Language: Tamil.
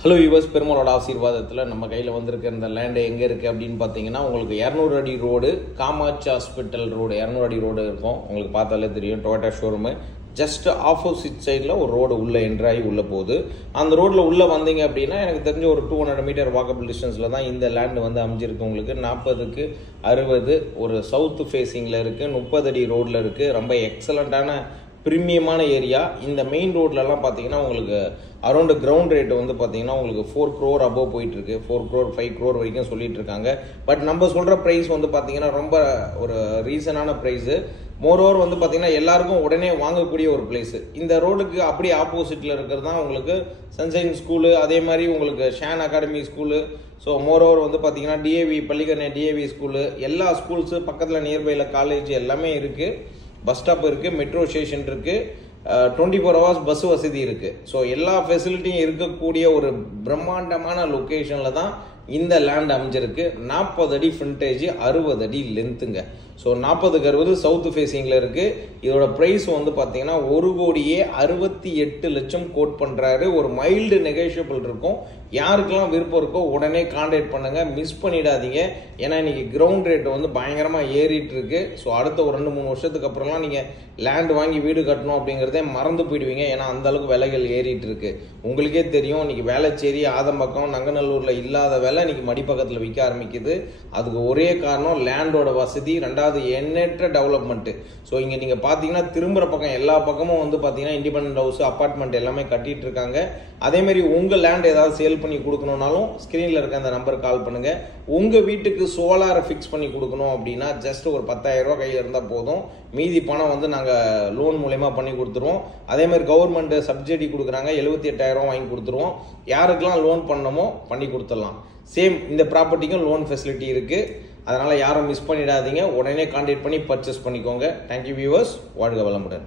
ஹலோ யுவர்ஸ், பெருமாளோட ஆசீர்வாதத்தில் நம்ம கையில் வந்திருக்க இந்த லேண்டு எங்கே இருக்குது அப்படின்னு பார்த்தீங்கன்னா, உங்களுக்கு 200 அடி ரோடு, காமாட்சி ஹாஸ்பிட்டல் ரோடு 200 அடி ரோடு இருக்கும். உங்களுக்கு பார்த்தாலே தெரியும், டொயோட்டா ஷோரூமு. ஜஸ்ட் ஆப்போசிட் சைடில் ஒரு ரோடு உள்ளே என்ட்ராகி உள்ளே போகுது. அந்த ரோட்டில் உள்ளே வந்தீங்க அப்படின்னா எனக்கு தெரிஞ்ச ஒரு 200 மீட்டர் வாக்கபிள் டிஸ்டன்ஸில் தான் இந்த லேண்டு வந்து அமைஞ்சிருக்கு. உங்களுக்கு 40க்கு 60 ஒரு சவுத் ஃபேஸிங்கில் இருக்குது, 30 அடி ரோடில் இருக்குது. ரொம்ப எக்ஸலண்ட்டான ப்ரீமியமான ஏரியா. இந்த மெயின் ரோட்லலாம் பார்த்தீங்கன்னா உங்களுக்கு அரௌண்டு கிரவுண்ட் ரேட் வந்து பார்த்தீங்கன்னா உங்களுக்கு 4 crore அபோவ் போயிட்டுருக்கு. 4 crore 5 crore வரைக்கும் சொல்லிட்டு இருக்காங்க. பட் நம்ம சொல்கிற ப்ரைஸ் வந்து பார்த்தீங்கன்னா ரொம்ப ஒரு ரீசனான ப்ரைஸு. மோரோவர் வந்து பார்த்தீங்கன்னா எல்லாருக்கும் உடனே வாங்கக்கூடிய ஒரு பிளேஸு. இந்த ரோடுக்கு அப்படியே ஆப்போசிட்டில் இருக்கிறது தான் உங்களுக்கு சன்ஷைன் ஸ்கூலு, அதே மாதிரி உங்களுக்கு Shan academy school. So moreover வந்து பார்த்தீங்கன்னா டிஏவி பள்ளிக்கரணை டிஏவி ஸ்கூலு, எல்லா ஸ்கூல்ஸு பக்கத்தில் நியர்பையில் காலேஜ் எல்லாமே இருக்குது. பஸ் ஸ்டாப் இருக்குது, மெட்ரோ ஸ்டேஷன் இருக்குது, 24 hours பஸ் வசதி இருக்குது. ஸோ எல்லா ஃபெசிலிட்டியும் இருக்கக்கூடிய ஒரு பிரம்மாண்டமான லொக்கேஷனில் தான் இந்த லேண்ட் அமைஞ்சிருக்கு. 40 அடி ஃப்ரண்டேஜ், 60 அடி லென்த்துங்க. ஸோ 40க்கு 60 சவுத் ஃபேஸிங்கில் இருக்குது. இதோட ப்ரைஸ் வந்து பார்த்தீங்கன்னா 1,68,00,000 கோட் பண்ணுறாரு. ஒரு மைல்டு நெகோஷியபிள் இருக்கும். யாருக்கெல்லாம் விருப்பம் இருக்கோ உடனே கான்டாக்ட் பண்ணுங்கள், மிஸ் பண்ணிடாதீங்க. ஏன்னா இன்னைக்கு கிரவுண்ட் ரேட் வந்து பயங்கரமாக ஏறிட்டு இருக்கு. ஸோ அடுத்த ஒரு 2-3 வருஷத்துக்கு அப்புறம்லாம் நீங்கள் லேண்ட் வாங்கி வீடு கட்டணும் அப்படிங்கிறதே மறந்து போயிடுவீங்க. ஏன்னா அந்த அளவுக்கு விலைகள் ஏறிட்டு இருக்கு. உங்களுக்கே தெரியும், இன்னைக்கு வேளச்சேரி, ஆதம்பக்கம், நங்கநல்லூரில் இல்லாத விலை இன்னைக்கு மடிப்பக்கத்தில் விற்க ஆரம்பிக்குது. அதுக்கு ஒரே காரணம் லேண்டோட வசதி, ரெண்டாவது எண்ணற்ற டெவலப்மெண்ட். ஸோ இங்கே நீங்கள் பார்த்தீங்கன்னா திரும்புகிற பக்கம் எல்லா பக்கமும் வந்து பார்த்தீங்கன்னா இண்டிபெண்டன்ட் ஹவுஸ், அப்பார்ட்மெண்ட் எல்லாமே கட்டிட்டு இருக்காங்க. அதேமாதிரி உங்கள் லேண்ட் ஏதாவது சேல் பண்ணி கொடுக்கணும்னாலும் ஸ்க்ரீனில் இருக்க அந்த நம்பருக்கு கால் பண்ணுங்கள். உங்கள் வீட்டுக்கு சோலாரை ஃபிக்ஸ் பண்ணி கொடுக்கணும் அப்படின்னா ஜஸ்ட் ஒரு 10,000 ரூபா கையில் இருந்தால் போதும். மீதி பணம் வந்து நாங்கள் லோன் மூலயமா பண்ணி கொடுத்துருவோம். அதேமாதிரி கவர்மெண்ட் சப்சிடி கொடுக்குறாங்க, 78,000 வாங்கி கொடுத்துருவோம். யாருக்கெல்லாம் லோன் பண்ணணுமோ பண்ணி கொடுத்துடலாம். சேம் இந்த ப்ராப்பர்ட்டிக்கும் லோன் ஃபெசிலிட்டி இருக்குது. அதனால் யாரும் மிஸ் பண்ணிடாதீங்க. உடனே கான்டாக்ட் பண்ணி பர்ச்சேஸ் பண்ணிக்கோங்க. தேங்க்யூ வியூவர்ஸ், வாழ்க வளமுடன்.